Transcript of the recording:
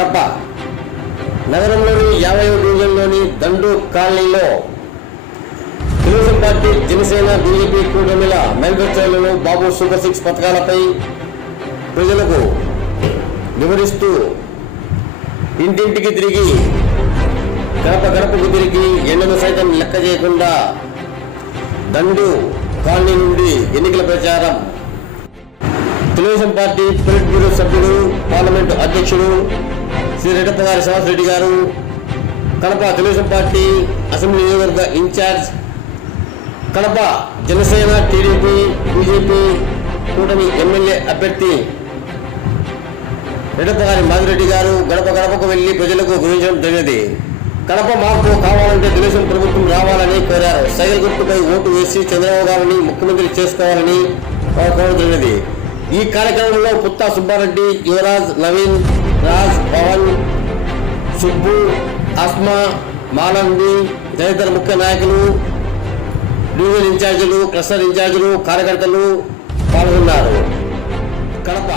కడప. నగరంలోని యాభై డివిజన్లోని దండు కాలనీలో తెలుగుదేశం పార్టీ జనసేన బీజేపీ కూటమిల మేనిఫెస్టోలను బాబు సూపర్ సిక్స్ పథకాలపై ప్రజలకు వివరిస్తూ ఇంటింటికి తిరిగి గడప గడపకు తిరిగి ఎండను సైతం లెక్క చేయకుండా దండు కాలనీ నుండి ఎన్నికల ప్రచారం. తెలుగుదేశం పార్టీ పొలిట్ బ్యూరో సభ్యుడు పార్లమెంటు అధ్యక్షుడు శ్రీ రెడ్డప్ప గారి శ్రీనివాస్ గారు కడప తెలుగుదేశం పార్టీ అసెంబ్లీ నియోజకవర్గ incharge Kadapa Janasena TDP BJP కూటమి ఎమ్మెల్యే అభ్యర్థి రెడ్డప్ప గారి మాదిరెడ్డి గారు గడప గడపకు వెళ్ళి ప్రజలకు గురించడం జరిగింది కడప మార్పు కావాలంటే తెలుగుదేశం ప్రభుత్వం రావాలని కోరారు. సైకిల్ గుర్తుపై ఓటు వేసి చంద్రబాబు గారిని ముఖ్యమంత్రి చేసుకోవాలని కోరడం జరిగింది ఈ కార్యక్రమంలో పుత్తా సుబ్బారెడ్డి యువరాజ్ నవీన్ రాజ్ పవన్ సుబ్బు ఆస్మా మానంది తదితర ముఖ్య నాయకులు డివిజన్ ఇన్ఛార్జీలు క్లస్టర్ ఇన్ఛార్జీలు కార్యకర్తలు పాల్గొన్నారు. కడప